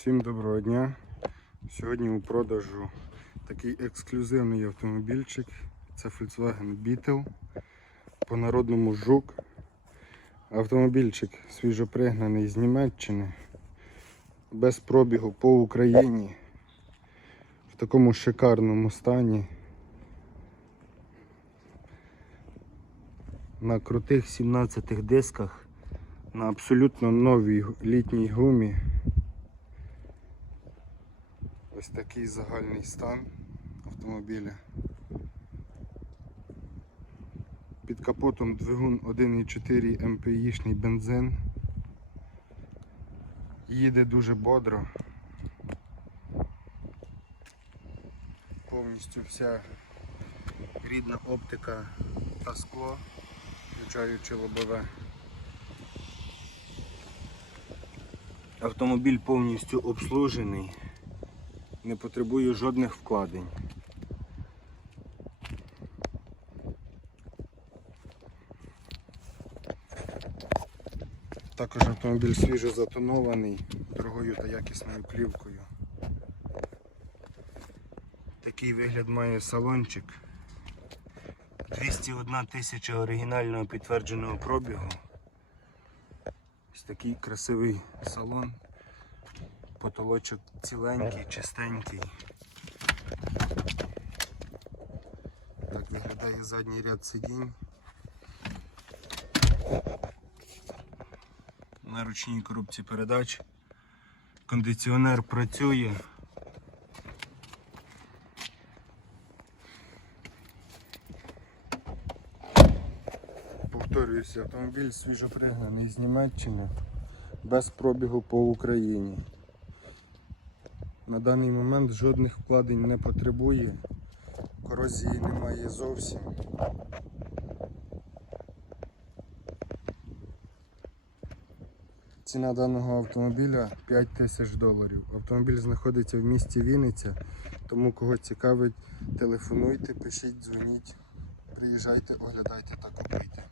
Всім доброго дня. Сьогодні у продажу такий ексклюзивний автомобільчик. Це Volkswagen Beetle. По народному жук. Автомобільчик свіжопригнаний з Німеччини. Без пробігу по Україні. В такому шикарному стані. На крутих 17 дисках. На абсолютно новій літній гумі. Ось такий загальний стан автомобіля. Під капотом двигун 1,4 МПІшний бензин. Їде дуже бодро. Повністю вся рідна оптика та скло, включаючи лобове. Автомобіль повністю обслужений не потребує жодних вкладень. Також автомобіль свіжо затонований дорогою та якісною плівкою. Такий вигляд має салончик. 201 тисяча оригінального підтвердженого пробігу. Ось такий красивий салон. Потолочок ціленький, чистенький. Так виглядає задній ряд сидінь. На ручній коробці передач. Кондиціонер працює. Повторююся, автомобіль свіжопригнаний з Німеччини без пробігу по Україні. На даний момент жодних вкладень не потребує, корозії немає зовсім. Ціна даного автомобіля 5 тисяч доларів. Автомобіль знаходиться в місті Вінниця, тому кого цікавить, телефонуйте, пишіть, дзвоніть, приїжджайте, оглядайте та купуйте.